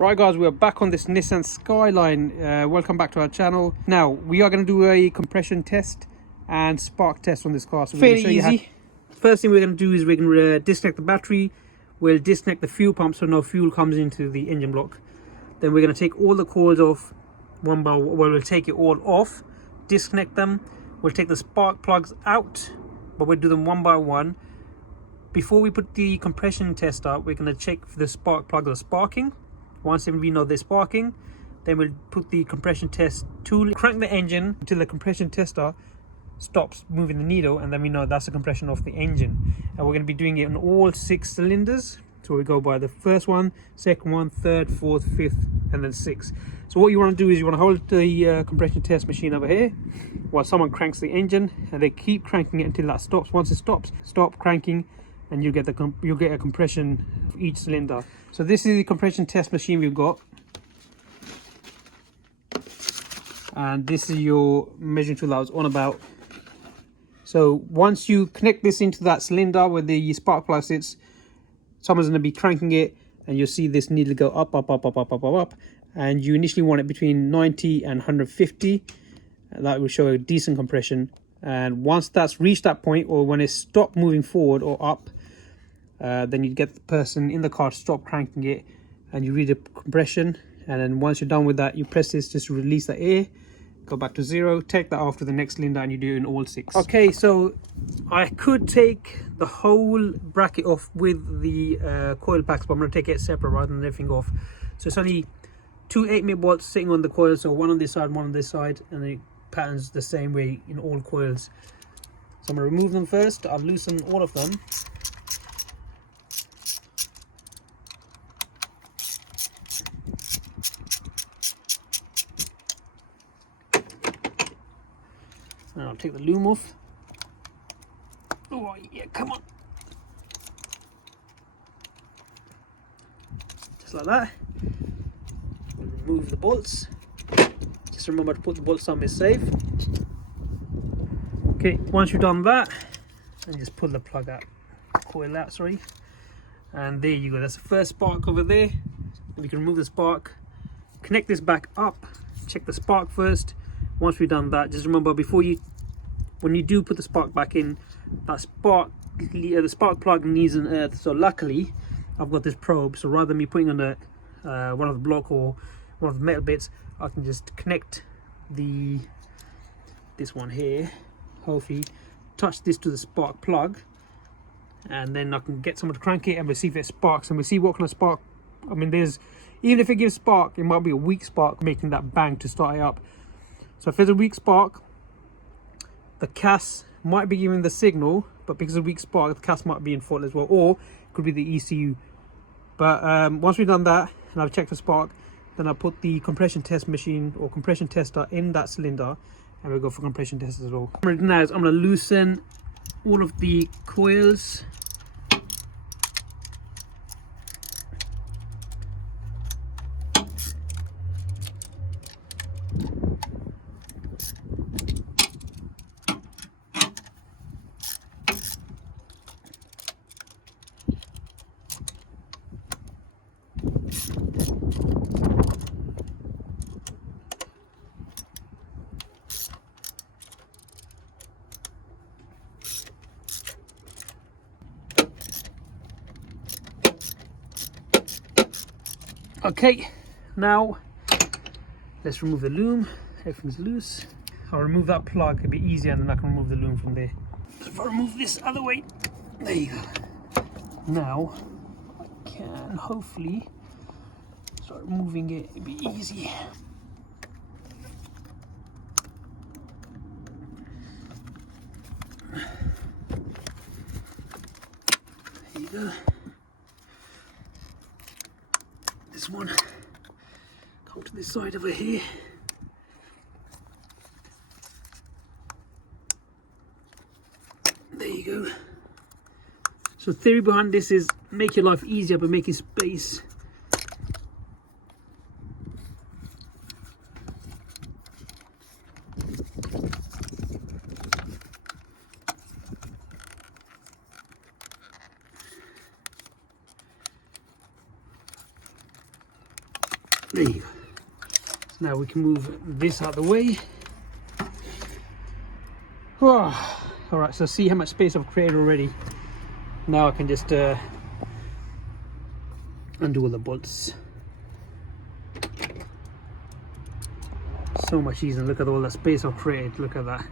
Right guys, we are back on this Nissan Skyline. Welcome back to our channel. Now we are going to do a compression test and spark test on this car. So fairly easy. First thing we're going to do is we're going to disconnect the battery. We'll disconnect the fuel pump so no fuel comes into the engine block. Then we're going to take all the coils off one by one. Well, we'll take it all off, disconnect them. We'll take the spark plugs out, but we'll do them one by one. Before we put the compression test up, we're going to check if the spark plugs are sparking. Once we know they're sparking, then we'll put the compression test tool, crank the engine until the compression tester stops moving the needle, and then we know that's the compression of the engine. And we're going to be doing it on all 6 cylinders. So we go by the first one, second one, third, fourth, fifth, and then 6. So what you want to do is you want to hold the compression test machine over here while someone cranks the engine, and they keep cranking it until that stops. Once it stops, stop cranking, and you'll get a compression of each cylinder. So this is the compression test machine we've got, and this is your measuring tool that I was on about. So once you connect this into that cylinder where the spark plug sits, someone's going to be cranking it, and you'll see this needle go up, up, up, up, up, up, up, up, and you initially want it between 90 and 150. And that will show a decent compression. And once that's reached that point, or when it's stopped moving forward or up, then you get the person in the car to stop cranking it, and you read the compression. And then once you're done with that, you press this just to release the air, go back to 0, take that off to the next cylinder, and you do it in all 6. Okay, so I could take the whole bracket off with the coil packs, but I'm going to take it separate rather than everything off. So it's only 2 8mm bolts sitting on the coil, so one on this side, one on this side, and the pattern's the same way in all coils. So I'm going to remove them first. I'll loosen all of them. And I'll take the loom off. Oh yeah, come on. Just like that. Remove the bolts. Just remember to put the bolts somewhere safe. Okay, once you've done that, and just pull the plug out, coil out, sorry. And there you go, that's the first spark over there. We can remove the spark, connect this back up, check the spark first. Once we've done that, just remember when you do put the spark back in, that the spark plug needs an earth. So luckily, I've got this probe. So rather than me putting on one of the block or one of the metal bits, I can just connect this one here. Hopefully, touch this to the spark plug, and then I can get someone to crank it, and we'll see if it sparks, and we'll see what kind of spark. I mean, even if it gives spark, it might be a weak spark making that bang to start it up. So if there's a weak spark, the CAS might be giving the signal, but because of a weak spark, the CAS might be in fault as well, or it could be the ECU. But once we've done that, and I've checked the spark, then I'll put the compression test machine or compression tester in that cylinder, and we'll go for compression test as well. What I'm going to do now is I'm going to loosen all of the coils. Okay, now let's remove the loom. Everything's loose. I'll remove that plug, it'll be easier, and then I can remove the loom from there. So if I remove this other way, there you go. Now I can hopefully start removing it, it'll be easy. There you go. This one, come to this side over here. There you go. So theory behind this is make your life easier by making space. There you go. So now we can move this out of the way. Oh, all right, so see how much space I've created already. Now I can just undo all the bolts. So much easier. Look at all the space I've created. Look at that.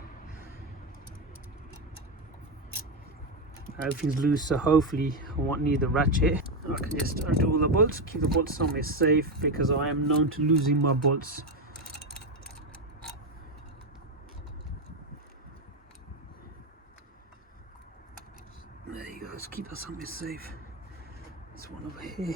Everything's loose, so hopefully I won't need the ratchet. I can just undo all the bolts, keep the bolts somewhere safe, because I am known to losing my bolts. There you go, let's keep that somewhere safe. This one over here.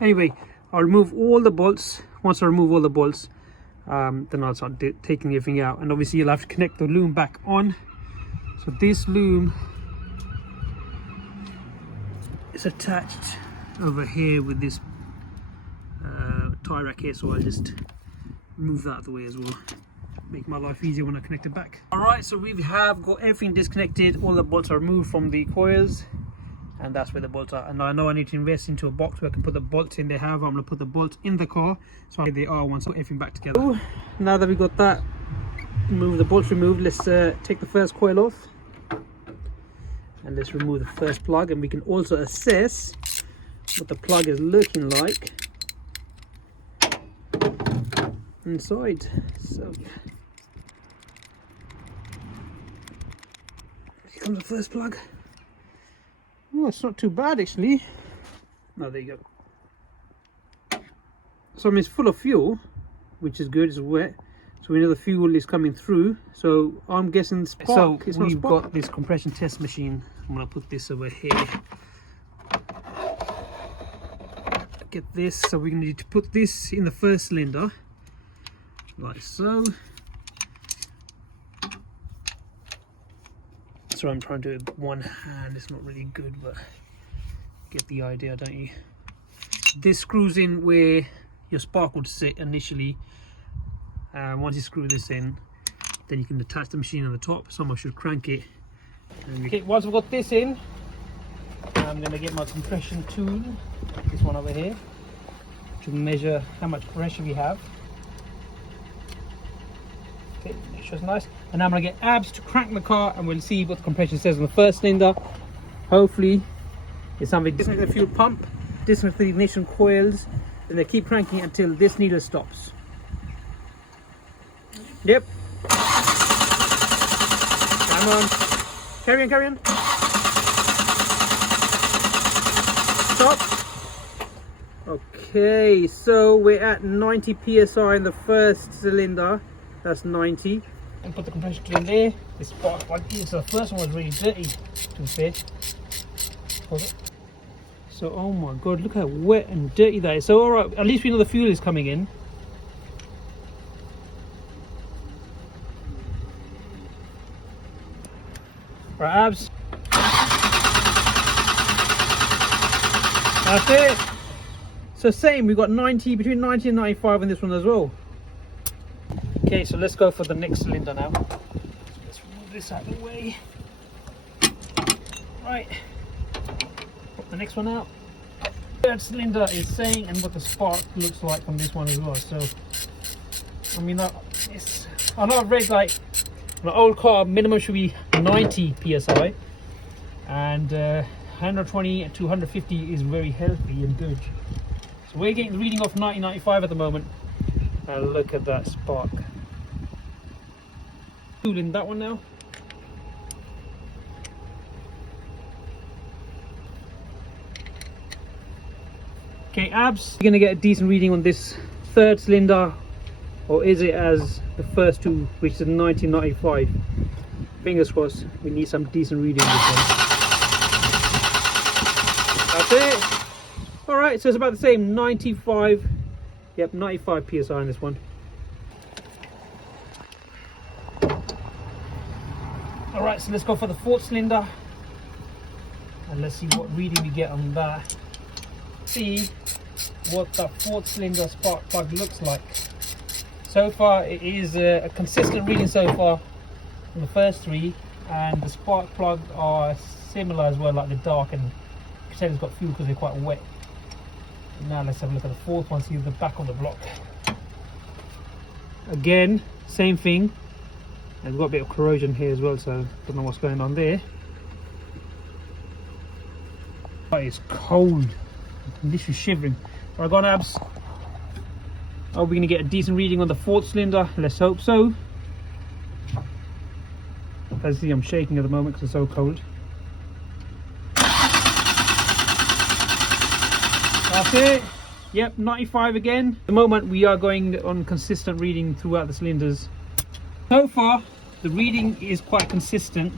Anyway, I'll remove all the bolts. Once I remove all the bolts, then I'll start taking everything out. And obviously you'll have to connect the loom back on. So this loom is attached over here with this tie rack here, so I'll just move that out of the way as well. Make my life easier when I connect it back. Alright, so we have got everything disconnected. All the bolts are removed from the coils. And that's where the bolts are. And I know I need to invest into a box where I can put the bolts in. They have. I'm going to put the bolts in the car, so here they are once I put everything back together. Ooh, now that we got that the bolts removed, let's take the first coil off, and let's remove the first plug, and we can also assess what the plug is looking like inside. So here comes the first plug. Oh, it's not too bad actually. No, there you go. So I mean, it's full of fuel, which is good. It's wet, so we know the fuel is coming through. So I'm guessing spark. So we've got this compression test machine. I'm gonna put this over here. Get this. So we're gonna need to put this in the first cylinder, like so. So I'm trying to do it with one hand. It's not really good, but get the idea, don't you? This screws in where your spark would sit initially. Once you screw this in, then you can attach the machine on the top. Someone should crank it. Okay, once I've got this in, I'm going to get my compression tool, this one over here, to measure how much pressure we have. Okay, make sure it's nice. And now I'm going to get Abs to crank the car, and we'll see what the compression says on the first cylinder. Hopefully it's something. Disconnect the fuel pump, disconnect the ignition coils, and they keep cranking until this needle stops. Yep. Come on. Carry on, carry on. Stop. Okay, so we're at 90 psi in the first cylinder. That's 90. And put the compression tool in there. This spark plug here. So the first one was really dirty, to be fair. So, oh my god, look how wet and dirty that is. So, alright, at least we know the fuel is coming in. Right, Abs. That's it. So same, we've got 90, between 90 and 95 in this one as well. Okay, so let's go for the next cylinder now. Let's remove this out of the way. Right, put the next one out. Third cylinder is saying, and what the spark looks like from this one as well. So, I mean, I know I've read like an old car minimum should be 90 psi, and 120 to 150 is very healthy and good. So we're getting the reading of 90-95 at the moment. And look at that spark. In that one now. Okay, Abs, you're gonna get a decent reading on this third cylinder, or is it as the first two, which is 90-95? Fingers crossed. We need some decent reading on this one. That's it. All right, so it's about the same, 95. Yep, 95 psi on this one. All right, so let's go for the fourth cylinder, and let's see what reading we get on that. See what the fourth cylinder spark plug looks like. So far, it is a consistent reading so far on the first three. and the spark plugs are similar as well, like the dark, and you can tell it's got fuel because they're quite wet. Now let's have a look at the fourth one, see the back of the block. Again, same thing, and we've got a bit of corrosion here as well, so don't know what's going on there. But it's cold, I'm literally shivering. Alright, go on, Abs. Are we going to get a decent reading on the fourth cylinder? Let's hope so. As you see, I'm shaking at the moment because it's so cold. That's it. Yep, 95 again. At the moment we are going on consistent reading throughout the cylinders. So far the reading is quite consistent.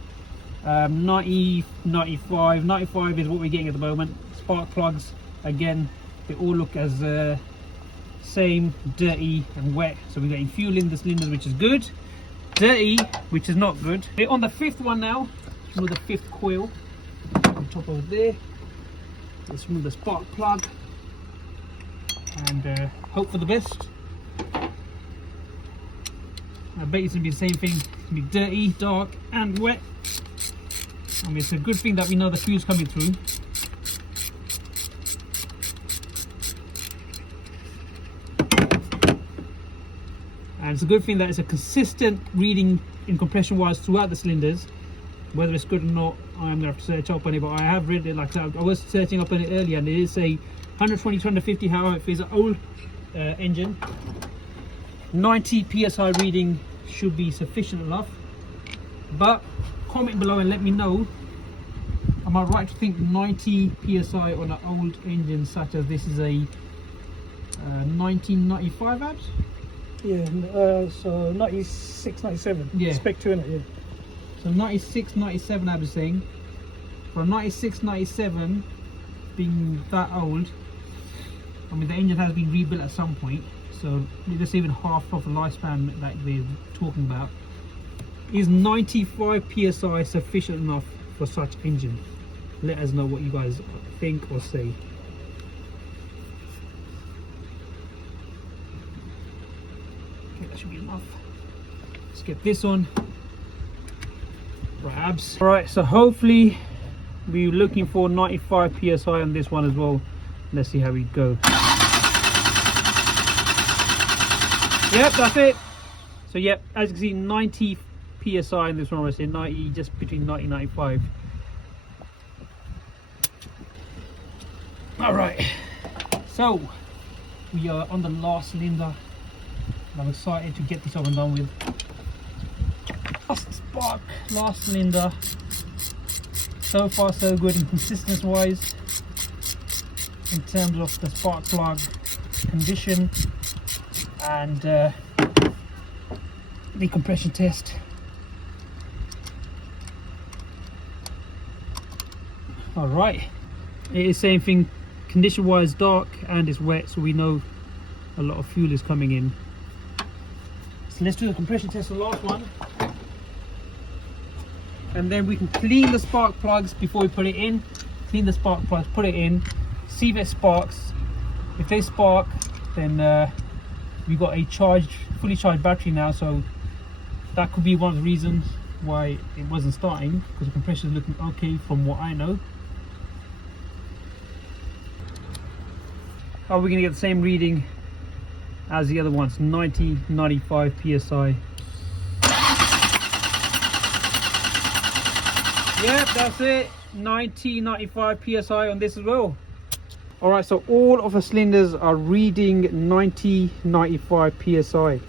90, 95, 95 is what we're getting at the moment. Spark plugs, again, they all look as same, dirty and wet. So we're getting fuel in the cylinders, which is good. Dirty, which is not good. We're on the fifth one now. Remove the fifth coil on top of there. Let's remove the spark plug and hope for the best. I bet it's going to be the same thing. It's going to be dirty, dark and wet. I mean, it's a good thing that we know the fuel's coming through. And it's a good thing that it's a consistent reading in compression wise throughout the cylinders. Whether it's good or not, I'm going to have to search up on it, but I have read it. Like I was searching up on it earlier, and it is a 120 to 150. However, if it's an old engine, 90 psi reading should be sufficient enough. But comment below and let me know, am I right to think 90 psi on an old engine such as this is a 1995 Abs? Yeah, so 96, 97. Yeah. Spec 2 in it, yeah. So 96, 97 I was saying. For 96, 97 being that old, I mean the engine has been rebuilt at some point, so just even half of the lifespan that we're talking about. Is 95 psi sufficient enough for such engine? Let us know what you guys think or say. That should be enough. Let's get this on. Right, Abs. Alright, so hopefully we're looking for 95 psi on this one as well. Let's see how we go. Yep, that's it. So yep, as you can see, 90 psi in this one. I say 90, just between 90 and 95. Alright, so we are on the last cylinder. I'm excited to get this over and done with. Last spark, last cylinder. So far so good in consistency wise, in terms of the spark plug condition and the compression test. Alright, it is same thing condition wise, dark and it's wet, so we know a lot of fuel is coming in. So let's do the compression test, the last one, and then we can clean the spark plugs before we put it in. Clean the spark plugs, put it in, see if it sparks. If they spark, then we've got a fully charged battery now, so that could be one of the reasons why it wasn't starting, because the compression is looking okay from what I know. Are we going to get the same reading as the other ones? 90, 95 psi. Yep, that's it. 90, 95 psi on this as well. Alright, so all of the cylinders are reading 90, 95 psi.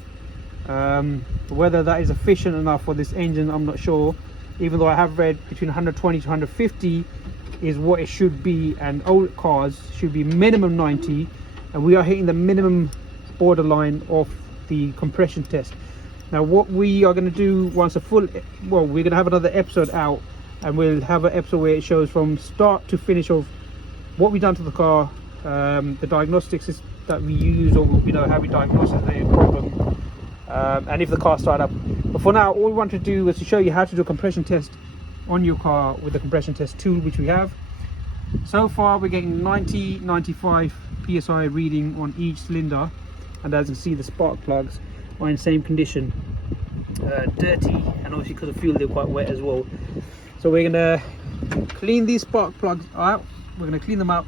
Whether that is efficient enough for this engine, I'm not sure. Even though I have read between 120 to 150 is what it should be, and old cars should be minimum 90, and we are hitting the minimum borderline of the compression test. Now what we are going to do once a full, well, we're going to have another episode out, and we'll have an episode where it shows from start to finish of what we've done to the car, the diagnostics that we use, or how we diagnose the problem, and if the car started up. But for now, all we want to do is to show you how to do a compression test on your car with the compression test tool, which we have. So far we're getting 90, 95 psi reading on each cylinder, and as you can see, the spark plugs are in the same condition. dirty, and obviously because of fuel they're quite wet as well. So we're gonna clean these spark plugs out. We're gonna clean them up.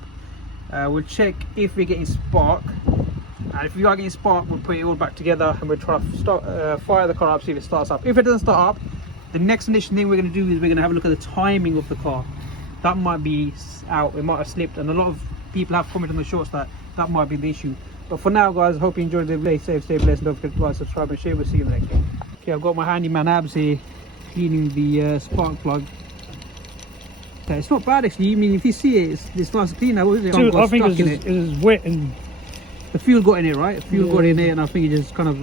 We'll check if we're getting spark, and if we are getting spark, we'll put it all back together and we'll try to start, fire the car up, see if it starts up. If it doesn't start up, the next initial thing we're gonna do is we're gonna have a look at the timing of the car. That might be out, it might have slipped, and a lot of people have commented on the shorts that might be the issue. But for now, guys, I hope you enjoyed the video. Stay safe, stay blessed, and don't forget to like, subscribe and share. We'll see you in the next one. Okay, I've got my handyman Abs here cleaning the spark plug. Okay, it's not bad actually. I mean, if you see it, it's nice and clean now, isn't it? Dude, I think it was wet and the fuel got in it, right? The fuel got in it, and I think it just kind of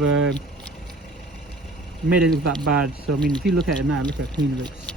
made it look that bad. So I mean, if you look at it now, look how clean it looks.